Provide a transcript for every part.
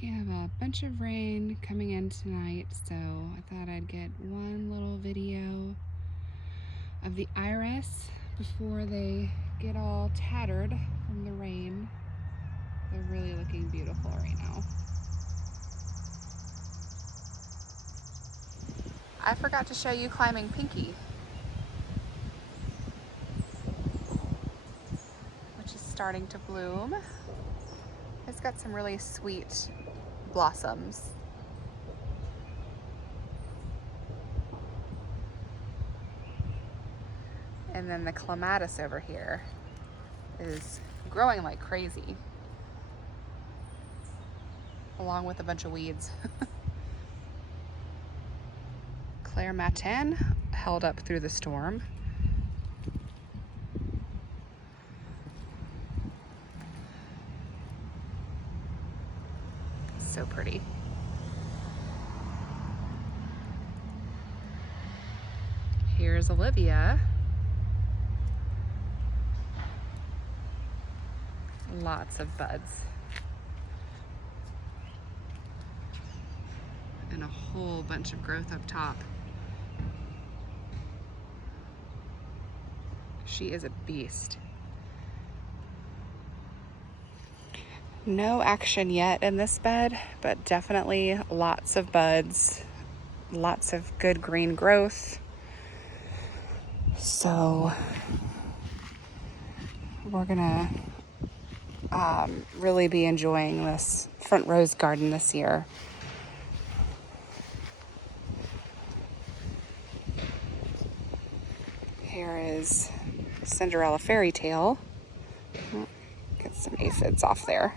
We have a bunch of rain coming in tonight, so I thought I'd get one little video of the iris before they get all tattered from the rain. They're really looking beautiful right now. I forgot to show you climbing Pinky, which is starting to bloom. It's got some really sweet blossoms. And then the clematis over here is growing like crazy, along with a bunch of weeds. Claire Matin held up through the storm. So pretty. Here's Olivia. Lots of buds. And a whole bunch of growth up top. She is a beast. No action yet in this bed, but definitely lots of buds, lots of good green growth. So we're gonna really be enjoying this front rose garden this year. Here is Cinderella Fairy Tale. Get some aphids off there.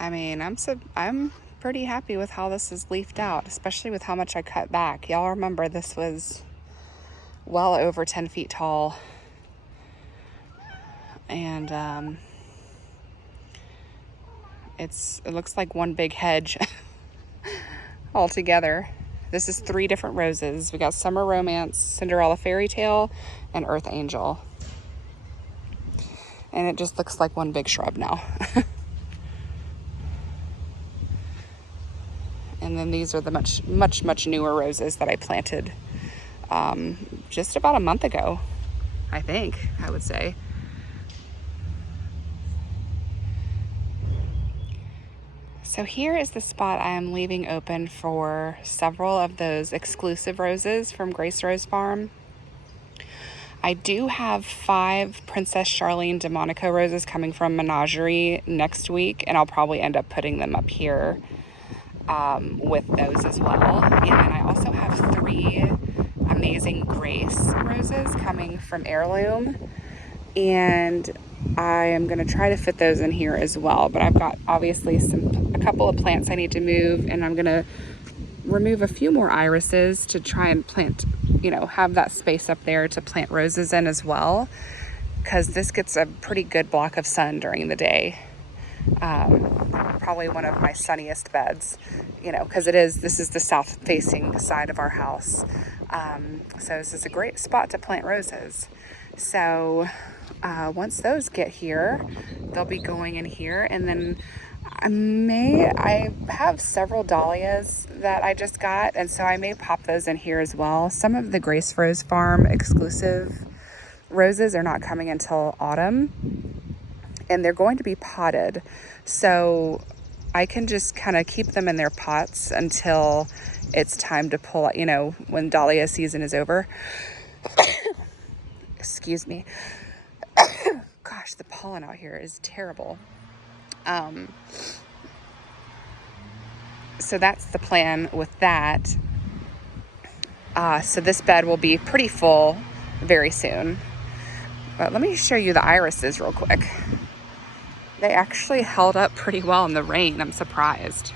I mean, I'm pretty happy with how this is leafed out, especially with how much I cut back. Y'all remember this was well over 10 feet tall. And it looks like one big hedge all together. This is 3 different roses. We got Summer Romance, Cinderella Fairy Tale, and Earth Angel. And it just looks like one big shrub now. And then these are the much newer roses that I planted just about a month ago, I would say. So here is the spot I am leaving open for several of those exclusive roses from Grace Rose Farm. I do have 5 Princess Charlene de Monaco roses coming from Menagerie next week, and I'll probably end up putting them up here with those as well. And then I also have 3 amazing Grace roses coming from Heirloom, and I am going to try to fit those in here as well. But I've got obviously a couple of plants I need to move, and I'm going to remove a few more irises to try and plant, have that space up there to plant roses in as well, because this gets a pretty good block of sun during the day. Probably one of my sunniest beds, because this is the south facing side of our house. So this is a great spot to plant roses. So once those get here, they'll be going in here. And then I have several dahlias that I just got, and so I may pop those in here as well. Some of the Grace Rose Farm exclusive roses are not coming until autumn, and they're going to be potted, so I can just kind of keep them in their pots until it's time to pull, when dahlia season is over. Excuse me. Gosh, the pollen out here is terrible. So that's the plan with that. So this bed will be pretty full very soon. But let me show you the irises real quick. They actually held up pretty well in the rain. I'm surprised.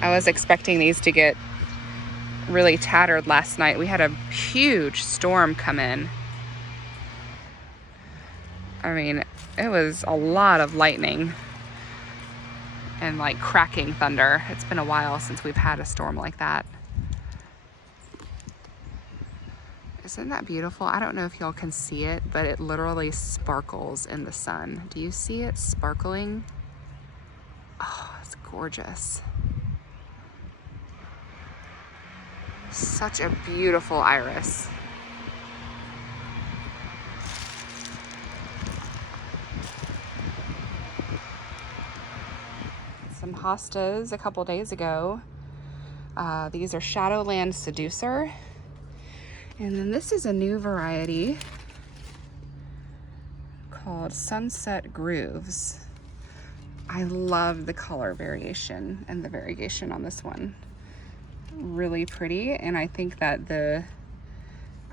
I was expecting these to get really tattered last night. We had a huge storm come in. I mean, it was a lot of lightning and like cracking thunder. It's been a while since we've had a storm like that. Isn't that beautiful? I don't know if y'all can see it, but it literally sparkles in the sun. Do you see it sparkling? Oh, it's gorgeous. Such a beautiful iris. Some hostas a couple days ago. These are Shadowland Seducer. And then this is a new variety called Sunset Grooves. I love the color variation and the variegation on this one. Really pretty, and I think that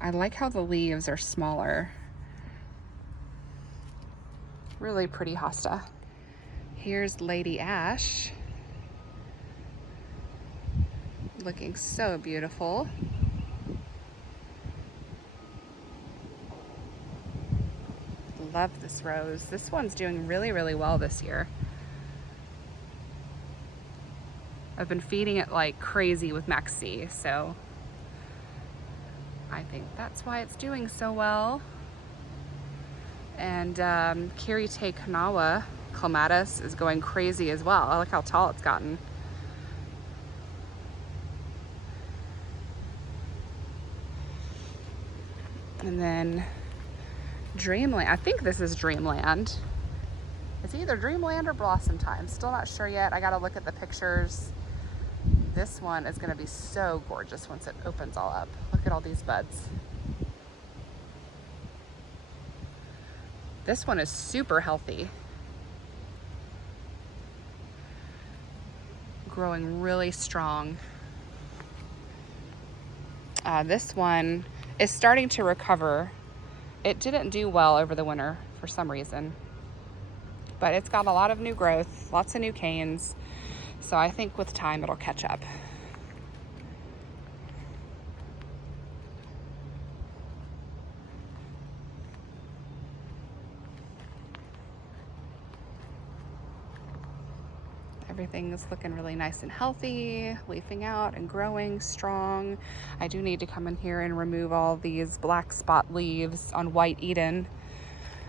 I like how the leaves are smaller. Really pretty hosta. Here's Lady Ash. Looking so beautiful. Love this rose. This one's doing really, really well this year. I've been feeding it like crazy with Maxi, so I think that's why it's doing so well. And Kirite Kanawa clematis is going crazy as well. I like how tall it's gotten. And then Dreamland, I think this is Dreamland. It's either Dreamland or Blossom Time. Still not sure yet. I gotta look at the pictures. This one is gonna be so gorgeous once it opens all up. Look at all these buds. This one is super healthy. Growing really strong. This one is starting to recover. It didn't do well over the winter for some reason, but it's got a lot of new growth, lots of new canes. So I think with time it'll catch up. Everything is looking really nice and healthy, leafing out and growing strong. I do need to come in here and remove all these black spot leaves on White Eden.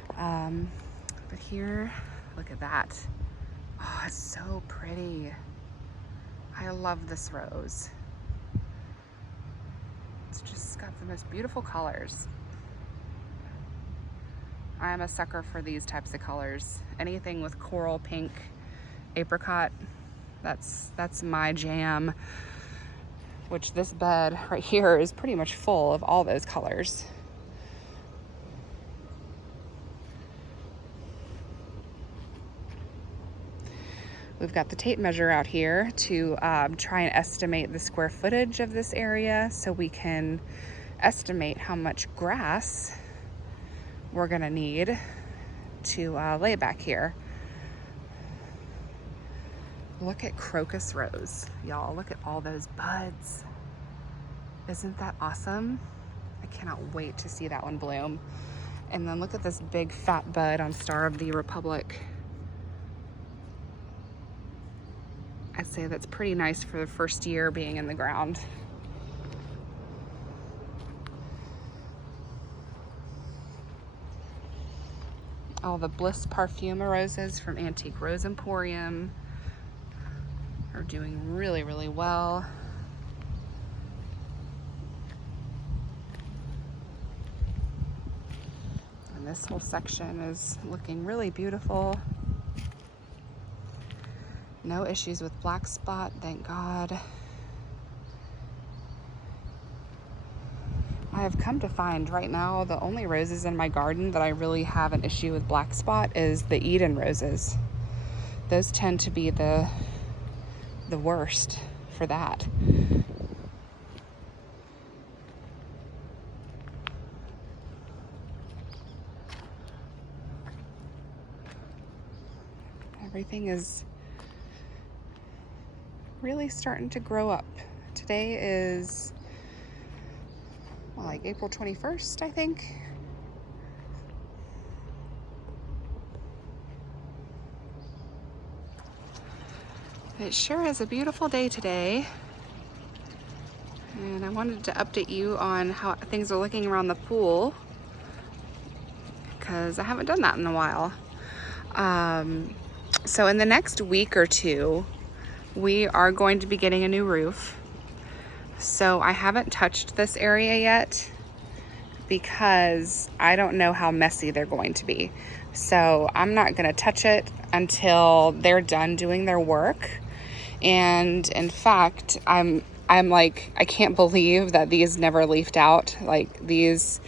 But here, look at that. Oh, it's so pretty. I love this rose. It's just got the most beautiful colors. I am a sucker for these types of colors. Anything with coral pink, apricot, that's my jam, which this bed right here is pretty much full of all those colors. We've got the tape measure out here to try and estimate the square footage of this area so we can estimate how much grass we're gonna need to lay back here. Look at crocus rose, y'all. Look at all those buds. Isn't that awesome? I cannot wait to see that one bloom. And then look at this big fat bud on Star of the Republic. I'd say that's pretty nice for the first year being in the ground. All the Bliss Parfuma roses from Antique Rose Emporium are doing really, really well. And this whole section is looking really beautiful. No issues with black spot, thank God. I have come to find right now the only roses in my garden that I really have an issue with black spot is the Eden roses. Those tend to be the worst for that. Everything is really starting to grow up. Today is like April 21st, I think. It sure is a beautiful day today. And I wanted to update you on how things are looking around the pool, because I haven't done that in a while. So in the next week or two, we are going to be getting a new roof. So I haven't touched this area yet because I don't know how messy they're going to be. So I'm not gonna touch it until they're done doing their work. And in fact, I'm like, I can't believe that these never leafed out. Like these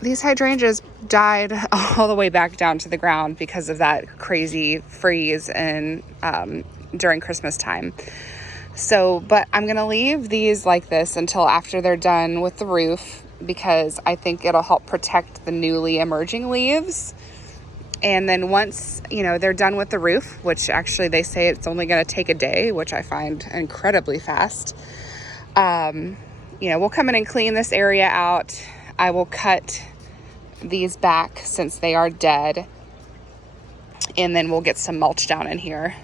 hydrangeas died all the way back down to the ground because of that crazy freeze and during Christmas time. So, but I'm gonna leave these like this until after they're done with the roof, because I think it'll help protect the newly emerging leaves. And then once, you know, they're done with the roof, which actually they say it's only going to take a day, which I find incredibly fast. You know, we'll come in and clean this area out. I will cut these back since they are dead. And then we'll get some mulch down in here.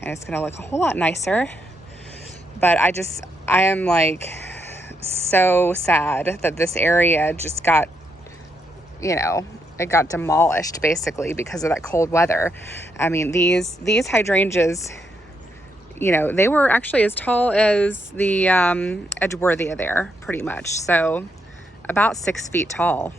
And it's going to look a whole lot nicer. But I am like so sad that this area just got, you know, it got demolished basically because of that cold weather. I mean, these hydrangeas, you know, they were actually as tall as the Edgeworthia there, pretty much. So about 6 feet tall.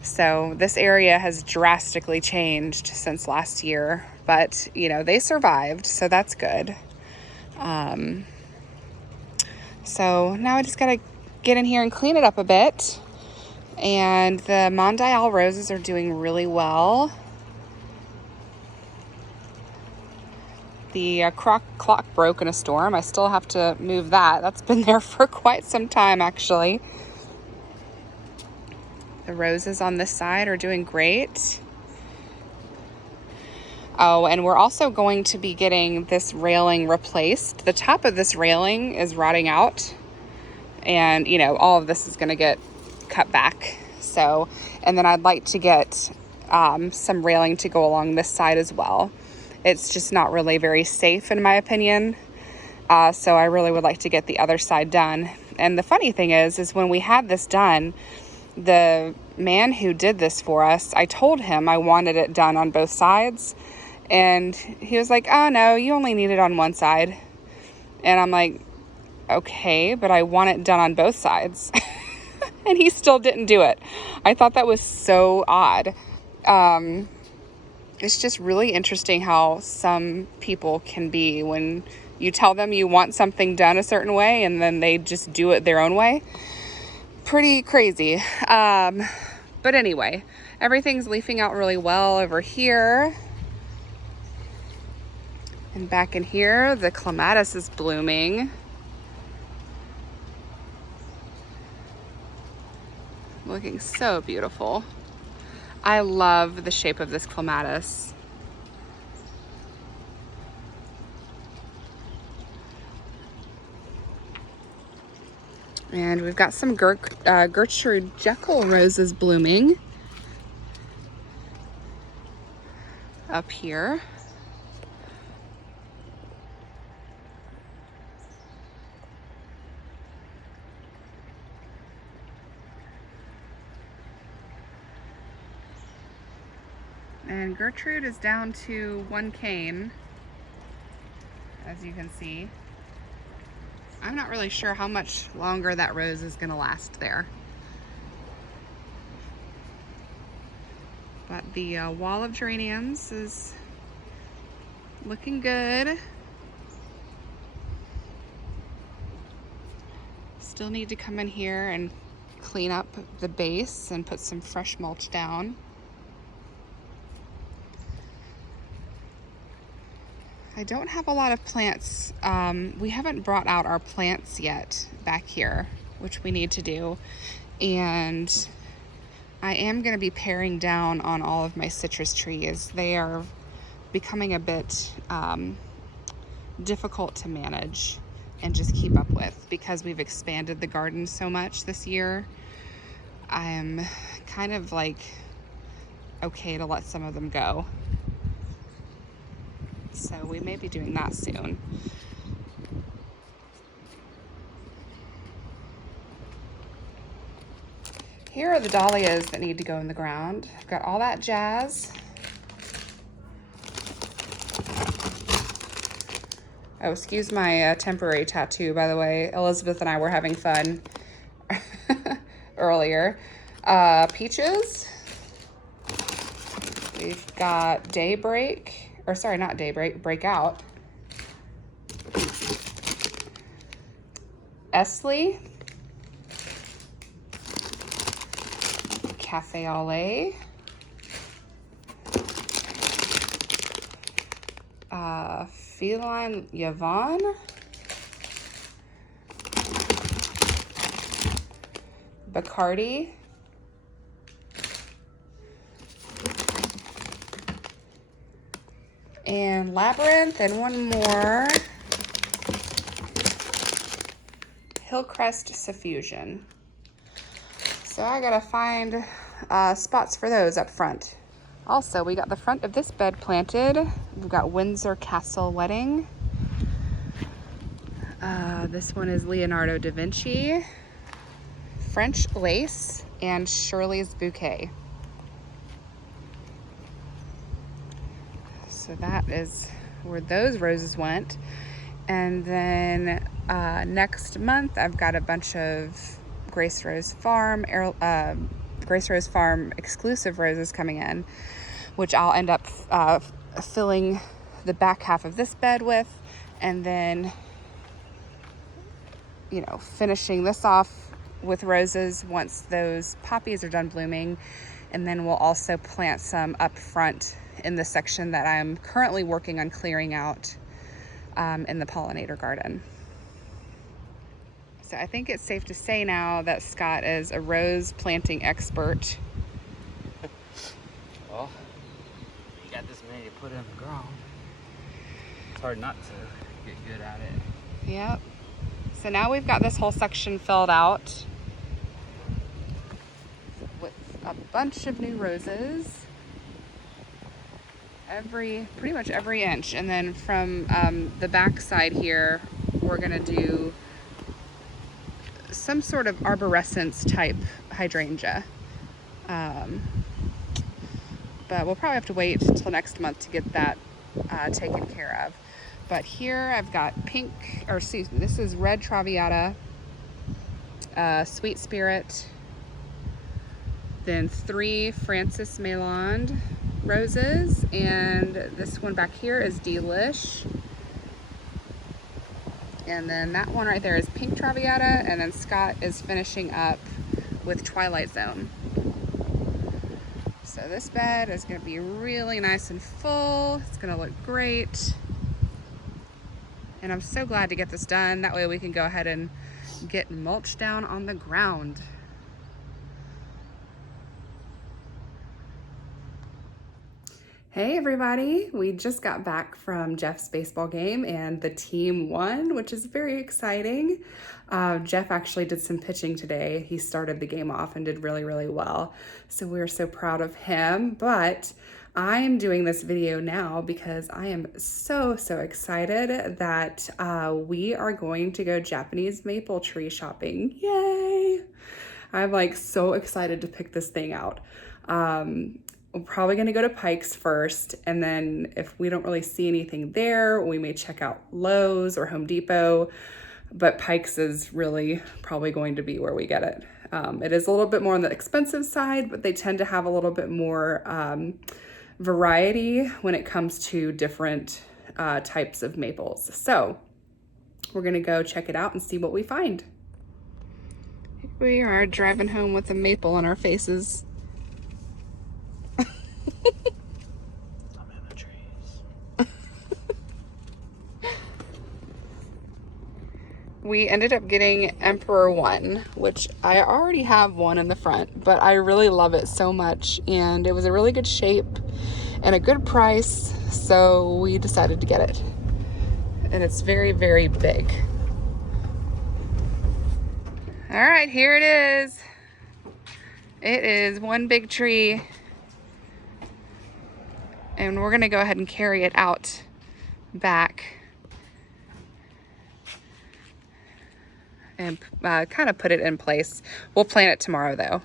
So this area has drastically changed since last year, but you know, they survived, so that's good. So now I just gotta get in here and clean it up a bit. And the Mondial roses are doing really well. The clock broke in a storm. I still have to move that. That's been there for quite some time, actually. The roses on this side are doing great. Oh, and we're also going to be getting this railing replaced. The top of this railing is rotting out. And, you know, all of this is going to get cut back. So, and then I'd like to get some railing to go along this side as well. It's just not really very safe in my opinion. So I really would like to get the other side done. And the funny thing is when we had this done, the man who did this for us, I told him I wanted it done on both sides. And he was like, oh no, you only need it on one side. And I'm like, okay, but I want it done on both sides. And he still didn't do it. I thought that was so odd. It's just really interesting how some people can be when you tell them you want something done a certain way and then they just do it their own way. Pretty crazy. But anyway, everything's leafing out really well over here. And back in here, the clematis is blooming. Looking so beautiful. I love the shape of this clematis. And we've got some Gertrude Jekyll roses blooming up here. And Gertrude is down to one cane, as you can see. I'm not really sure how much longer that rose is going to last there. But the wall of geraniums is looking good. Still need to come in here and clean up the base and put some fresh mulch down. I don't have a lot of plants. We haven't brought out our plants yet back here, which we need to do. And I am going to be paring down on all of my citrus trees. They are becoming a bit difficult to manage and just keep up with because we've expanded the garden so much this year. I am kind of like okay to let some of them go. So we may be doing that soon. Here are the dahlias that need to go in the ground. I've got all that jazz. Oh, excuse my temporary tattoo, by the way. Elizabeth and I were having fun earlier. Peaches. We've got Daybreak, or sorry, not Daybreak, Breakout. Esley. Cafe au lait. Feline Yvonne. Bacardi. And Labyrinth, and one more. Hillcrest Suffusion. So I gotta find spots for those up front. Also, we got the front of this bed planted. We've got Windsor Castle Wedding. This one is Leonardo da Vinci, French Lace, and Shirley's Bouquet. So that is where those roses went. And then next month, I've got a bunch of Grace Rose Farm exclusive roses coming in, which I'll end up filling the back half of this bed with, and then, you know, finishing this off with roses once those poppies are done blooming. And then we'll also plant some up front in the section that I'm currently working on clearing out in the pollinator garden. So I think it's safe to say now that Scott is a rose planting expert. Well, you got this many to put in the ground. It's hard not to get good at it. Yep. So now we've got this whole section filled out with a bunch of new roses. Pretty much every inch. And then from the back side here, we're gonna do some sort of arborescence type hydrangea. But we'll probably have to wait until next month to get that taken care of. But here I've got pink, or excuse me, this is red Traviata, Sweet Spirit, then 3 Francis Mayland roses, and this one back here is Delish. And then that one right there is pink Traviata, and then Scott is finishing up with Twilight Zone. So this bed is going to be really nice and full. It's going to look great. And I'm so glad to get this done. That way we can go ahead and get mulch down on the ground. Hey everybody, we just got back from Jeff's baseball game and the team won, which is very exciting. Jeff actually did some pitching today. He started the game off and did really, really well. So we're so proud of him, but I am doing this video now because I am so excited that we are going to go Japanese maple tree shopping. Yay! I'm like so excited to pick this thing out. We're probably gonna go to Pike's first, and then if we don't really see anything there, we may check out Lowe's or Home Depot, but Pike's is really probably going to be where we get it. It is a little bit more on the expensive side, but they tend to have a little bit more variety when it comes to different types of maples. So we're gonna go check it out and see what we find. We are driving home with a maple on our faces. I'm in the trees. We ended up getting Emperor 1, which I already have one in the front, but I really love it so much, and it was a really good shape and a good price, so we decided to get it. And it's very, very big. All right, here it is. It is one big tree, and we're gonna go ahead and carry it out back and kind of put it in place. We'll plant it tomorrow though.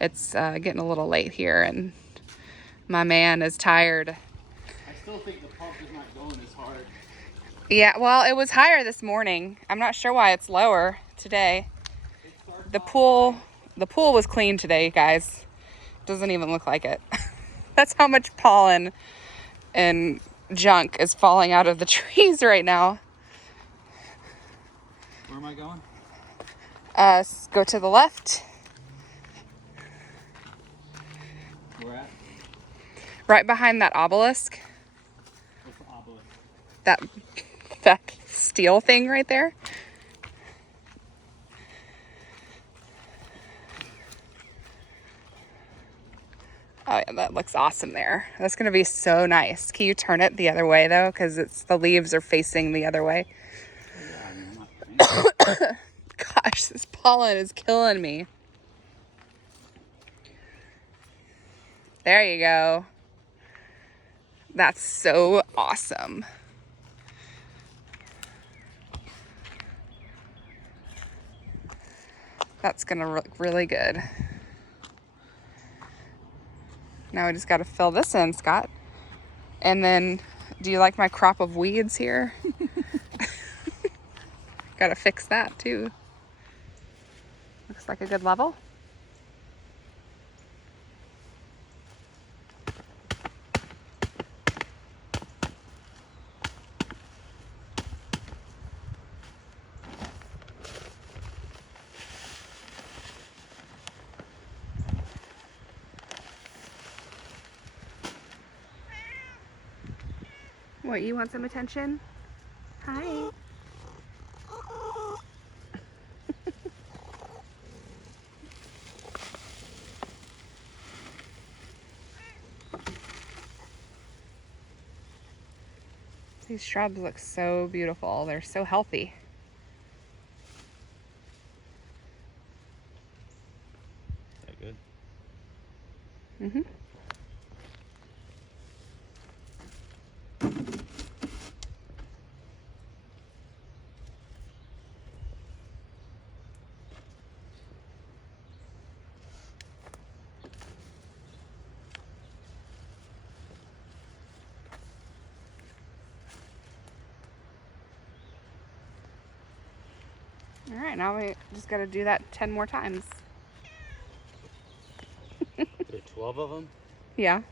It's getting a little late here and my man is tired. I still think the pump is not going as hard. Yeah, well, it was higher this morning. I'm not sure why it's lower today. The pool was clean today, guys. Doesn't even look like it. That's how much pollen and junk is falling out of the trees right now. Where am I going? Go to the left. Where at? Right behind that obelisk. What's the obelisk? That steel thing right there. Oh yeah, that looks awesome there. That's gonna be so nice. Can you turn it the other way though? Because the leaves are facing the other way. Yeah, I mean, I'm not painting. Gosh, this pollen is killing me. There you go. That's so awesome. That's gonna look really good. Now we just gotta fill this in, Scott. And then, do you like my crop of weeds here? Gotta fix that too. Looks like a good level. What, you want some attention? Hi. These shrubs look so beautiful. They're so healthy. Is that good? Mm-hmm. All right, now we just got to do that 10 more times. There are 12 of them? Yeah.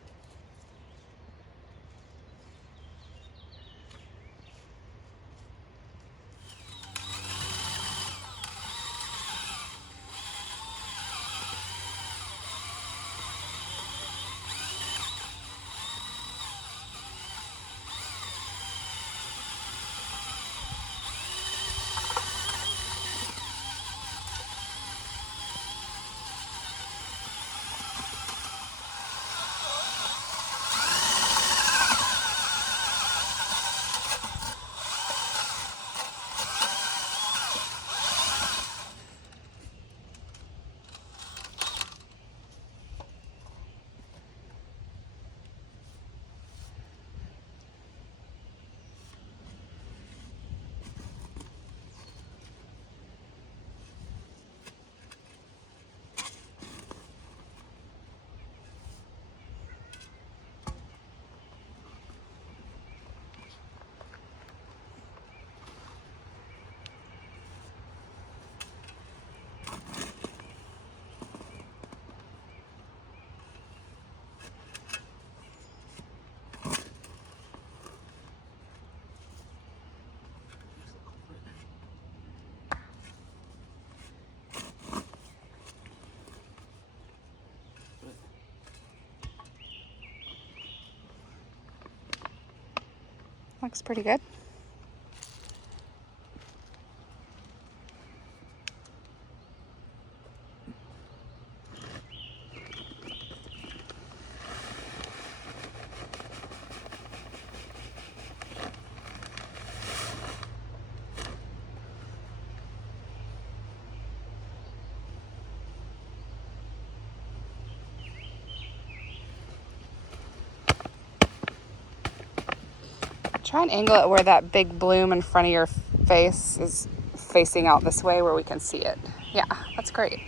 Looks pretty good. Try and angle it where that big bloom in front of your face is facing out this way where we can see it. Yeah, that's great.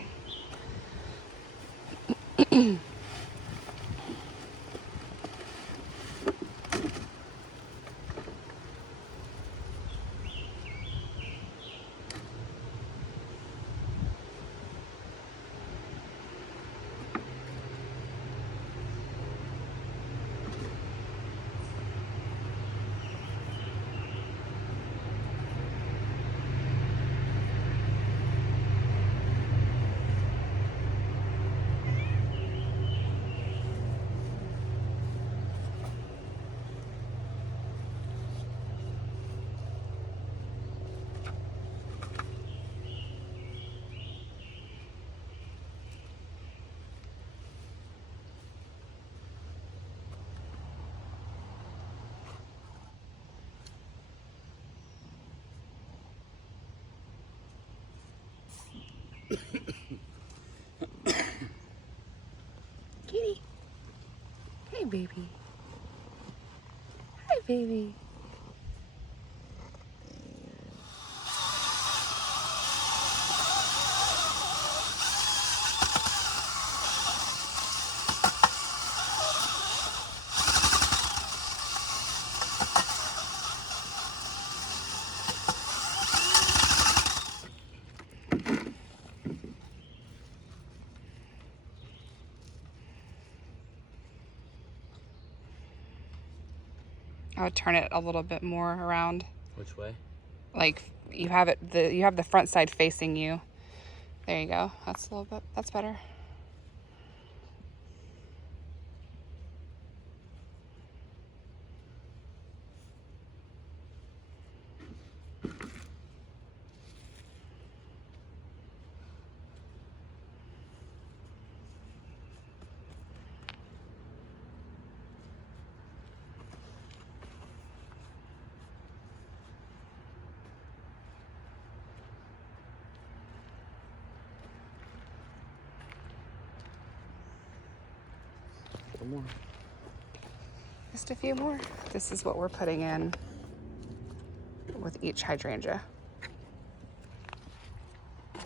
Kitty. Hey, baby. Hi, baby. I would turn it a little bit more around. Which way? Like you have it, you have the front side facing you. There you go. That's a little bit, that's better. One more. Just a few more. This is what we're putting in with each hydrangea. It's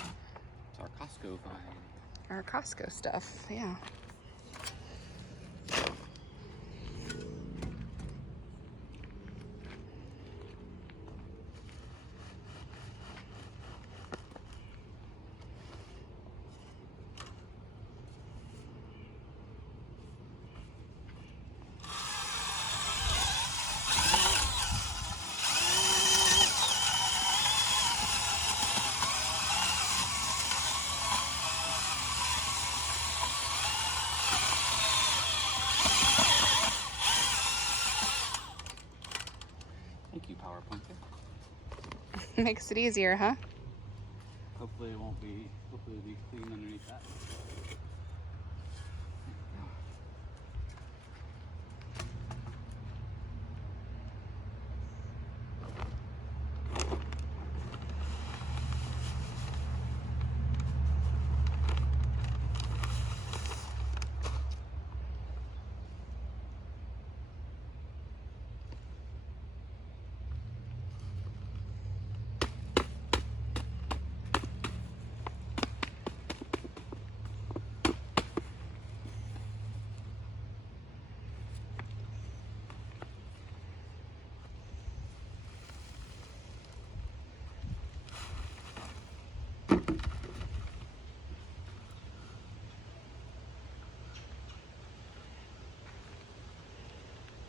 our Costco find. Our Costco stuff, yeah. Thank you, Power Puncher. Makes it easier, huh? Hopefully it won't be, hopefully it'll be clean underneath that.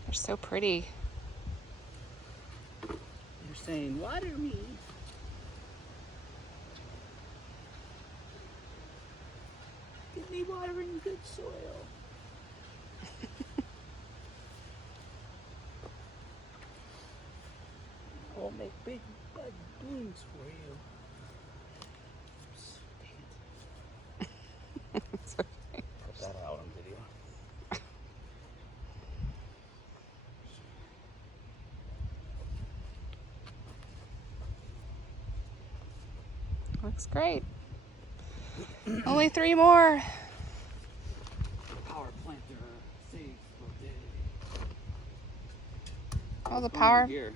They're so pretty. You're saying, water me. Give me water in good soil. I'll make big bud blooms for you. Put that out on video. Looks great. Only 3 more. Power planter saves for day. Oh, the What's going on power. here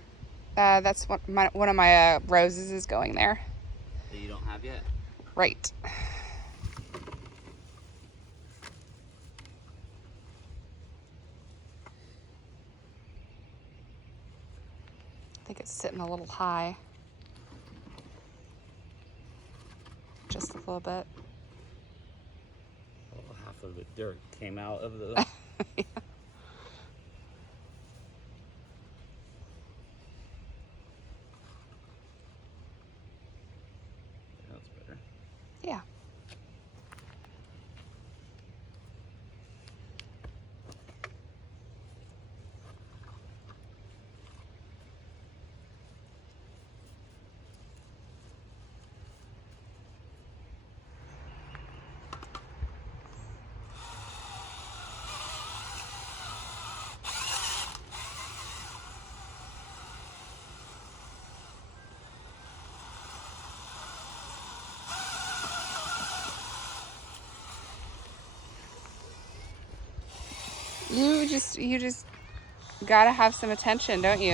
That's one of my roses is going there. that you don't have yet? Right. I think it's sitting a little high. Just a little bit. Oh, half of the dirt came out of the... Yeah. That's better. Yeah. You just gotta have some attention, don't you?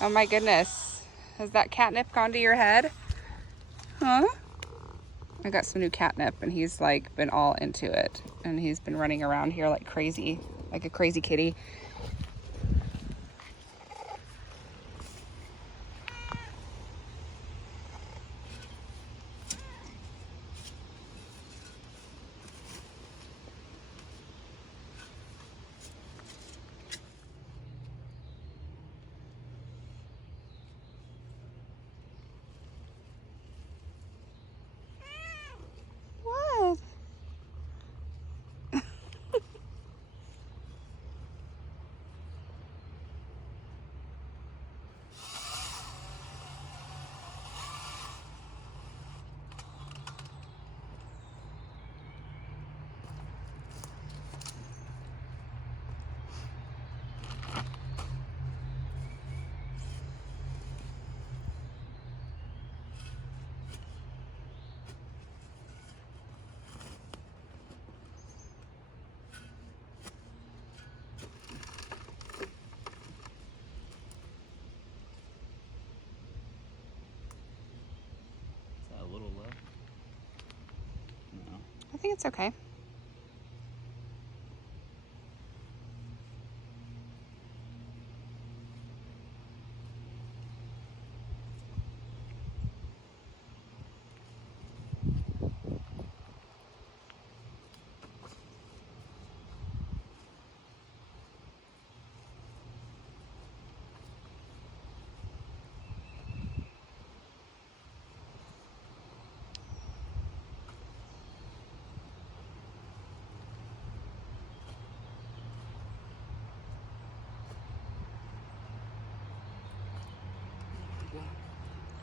Oh my goodness. Has that catnip gone to your head? Huh? I got some new catnip and he's like been all into it. And he's been running around here like crazy, like a crazy kitty. What? Is that a little low? No. I think it's okay.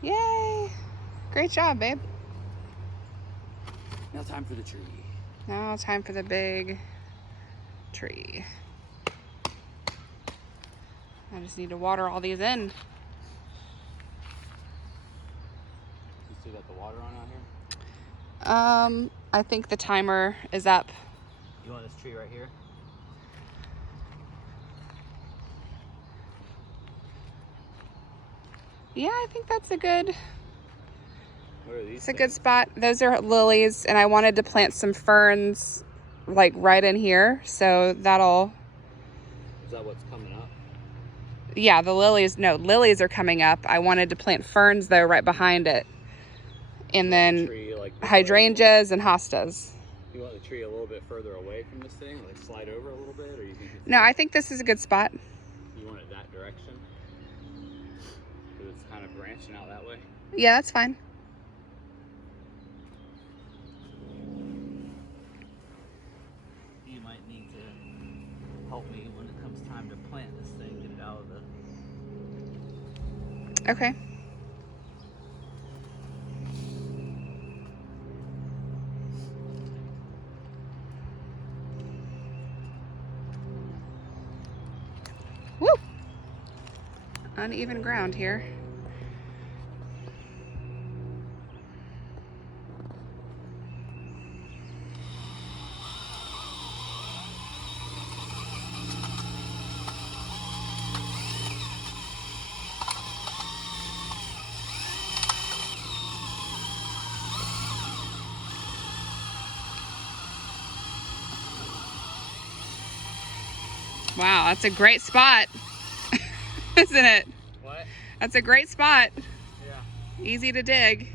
Yay! Great job, babe. Now time for the tree. Now time for the big tree. I just need to water all these in. You still got the water on out here? I think the timer is up. You want this tree right here? Yeah, I think that's a good, What are these? it's a good spot. Those are lilies, and I wanted to plant some ferns like right in here, so that'll, Is that what's coming up? yeah, the lilies, no, lilies are coming up. I wanted to plant ferns though right behind it. And You want then the tree, like, this way? hydrangeas and hostas. You want the tree a little bit further away from this thing, like slide over a little bit, or you think it's... No, I think this is a good spot. You want it that direction? Because it's kind of branching out that way. Yeah, that's fine. You might need to help me when it comes time to plant this thing, get it out of the... Okay. Woo! Uneven ground here. Wow, that's a great spot, isn't it? What? That's a great spot. Yeah. Easy to dig.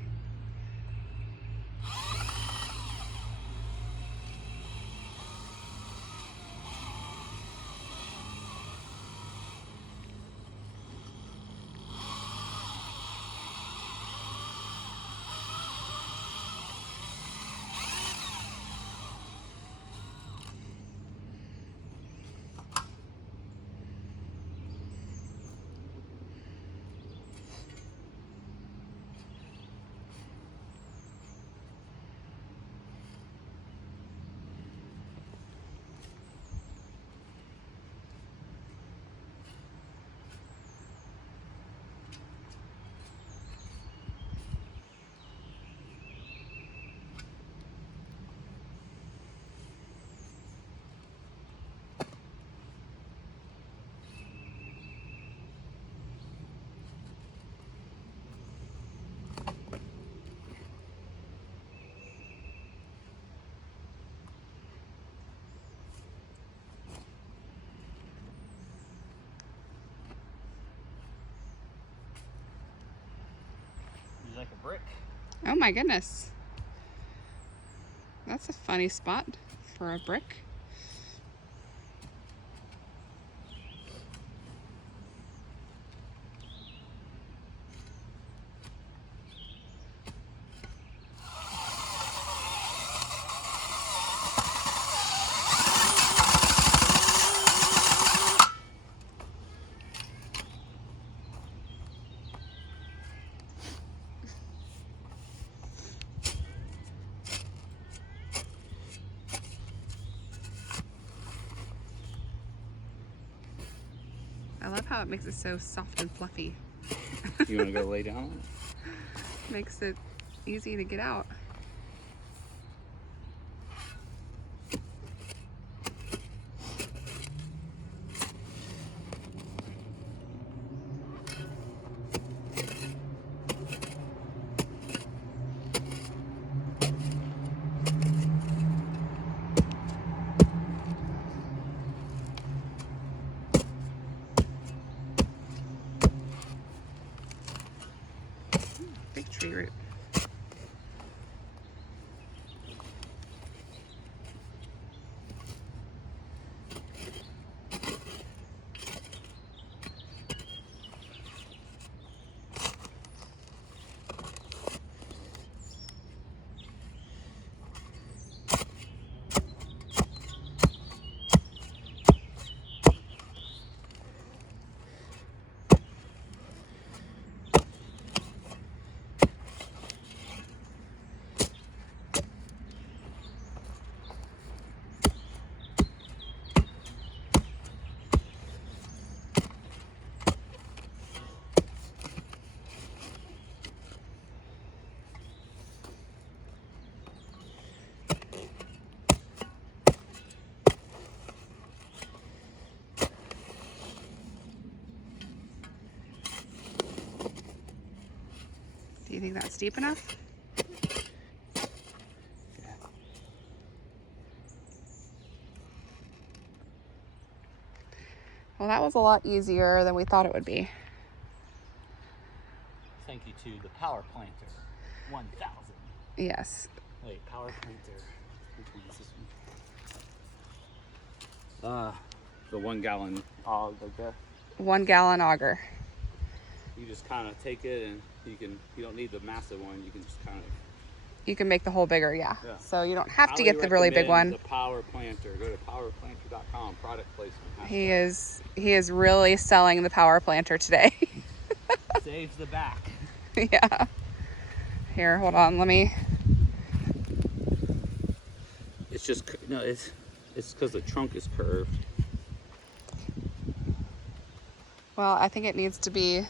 You like a brick? Oh my goodness. That's a funny spot for a brick. I love how it makes it so soft and fluffy. You want to go lay down? Makes it easy to get out. Big tree root. Do you think that's deep enough? Well, that was a lot easier than we thought it would be. Thank you to the Power Planter 1000. Yes. Wait, Power Planter. Which one is this one? The 1 gallon like that. 1 gallon auger. You just kind of take it and you don't need the massive one. You can just kind of. You can make the hole bigger, yeah. So you don't have to Highly get the really big one. The Power Planter. Go to powerplanter.com. Product placement. He is really selling the Power Planter today. Saves the back. Yeah. Here, hold on. Let me. It's just no. It's because the trunk is curved. Well, I think it needs to be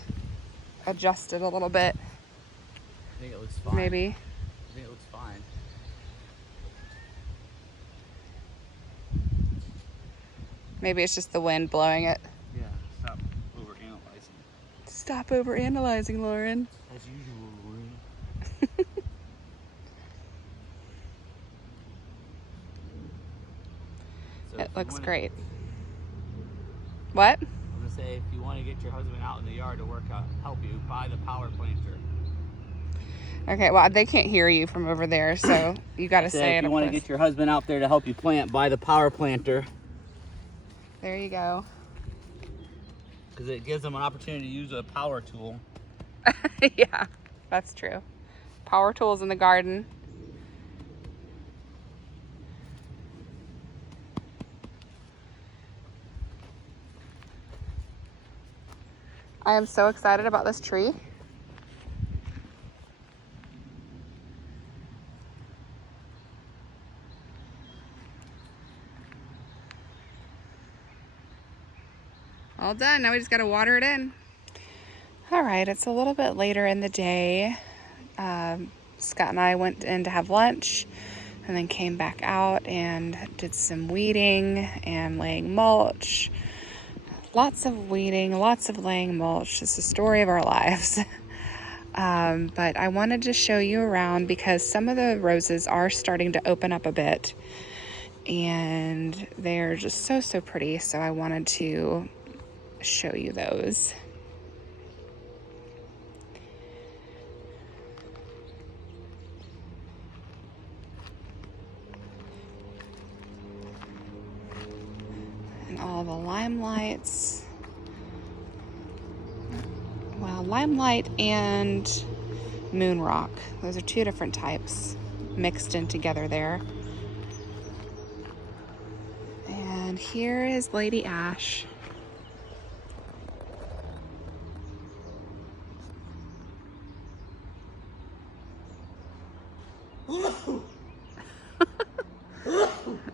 adjusted a little bit. I think it looks fine. Maybe. I think it looks fine. Maybe it's just the wind blowing it. Yeah, stop overanalyzing. Stop overanalyzing, Lauren. As usual, Lauren. So It looks great. What? I was gonna say, if you want to get your husband out in the yard to work out, help you, buy the power planter. Okay, well, they can't hear you from over there, so you got I to said, say if it you up want to close. get your husband out there to help you plant, buy the power planter. There you go. Because it gives them an opportunity to use a power tool. Yeah, that's true. Power tools in the garden. I am so excited about this tree. All done. Now we just got to water it in. All right, it's a little bit later in the day. Scott and I went in to have lunch and then came back out and did some weeding and laying mulch. Lots of weeding, lots of laying mulch. It's the story of our lives. But I wanted to show you around because some of the roses are starting to open up a bit and they're just so, so pretty. So I wanted to show you those. And all the limelights. Well, limelight and moon rock. Those are two different types mixed in together there. And here is Lady Ash.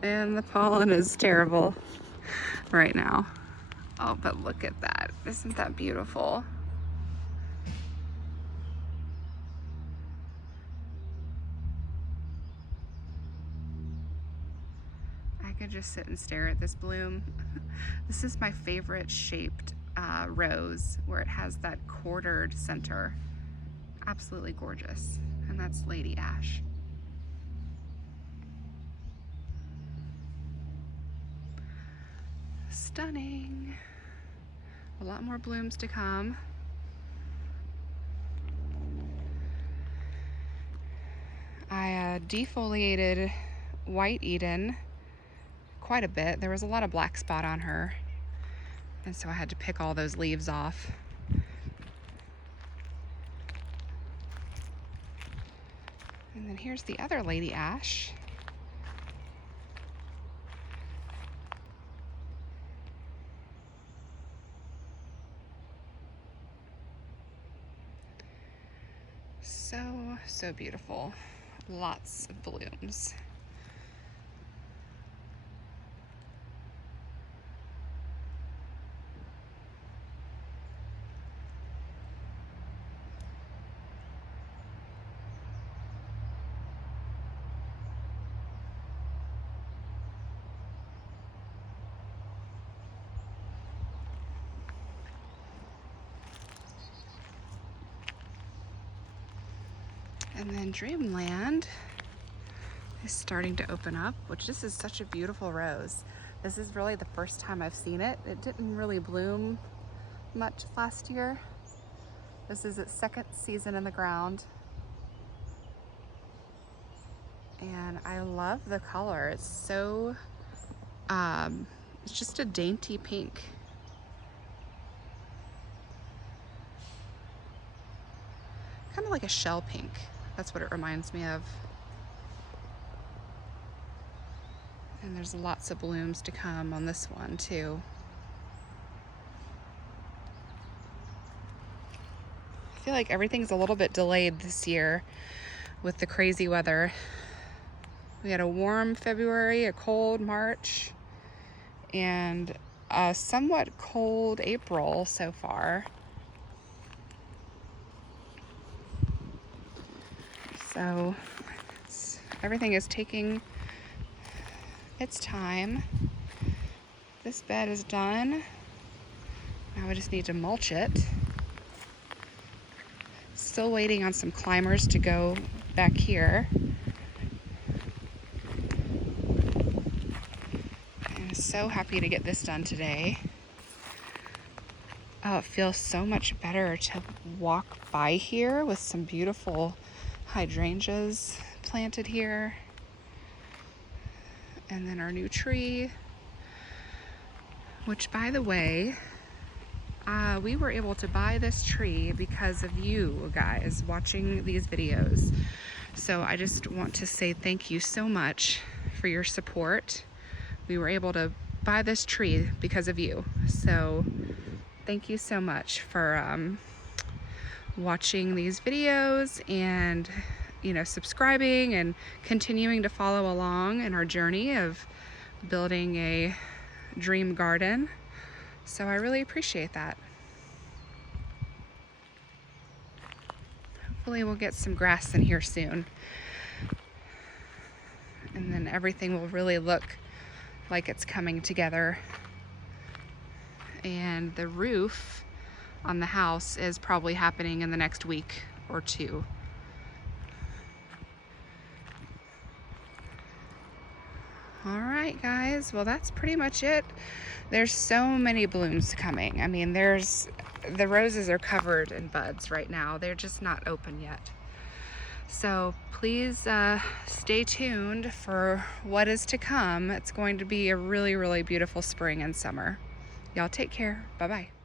And the pollen is terrible right now. Oh, but look at that. Isn't that beautiful? I could just sit and stare at this bloom. This is my favorite shaped rose where it has that quartered center. Absolutely gorgeous. And that's Lady Ash. Stunning. A lot more blooms to come. I defoliated White Eden quite a bit. There was a lot of black spot on her, and so I had to pick all those leaves off. And then here's the other Lady Ash. So, so beautiful. Lots of blooms. And then Dreamland is starting to open up, which this is such a beautiful rose. This is really the first time I've seen it. It didn't really bloom much last year. This is its second season in the ground. And I love the color. It's so, it's just a dainty pink. Kind of like a shell pink. That's what it reminds me of. And there's lots of blooms to come on this one too. I feel like everything's a little bit delayed this year with the crazy weather. We had a warm February, a cold March, and a somewhat cold April so far. So everything is taking its time. This bed is done. Now we just need to mulch it. Still waiting on some climbers to go back here. I'm so happy to get this done today. Oh, it feels so much better to walk by here with some beautiful hydrangeas planted here. And then our new tree, which, by the way, we were able to buy this tree because of you guys watching these videos. So I just want to say thank you so much for your support. We were able to buy this tree because of you. So thank you so much for watching these videos and, you know, subscribing and continuing to follow along in our journey of building a dream garden. So I really appreciate that. Hopefully we'll get some grass in here soon. And then everything will really look like it's coming together. And the roof on the house is probably happening in the next week or two. All right, guys, well, that's pretty much it. There's so many blooms coming. I mean, the roses are covered in buds right now. They're just not open yet. So please stay tuned for what is to come. It's going to be a really, really beautiful spring and summer. Y'all take care. Bye-bye.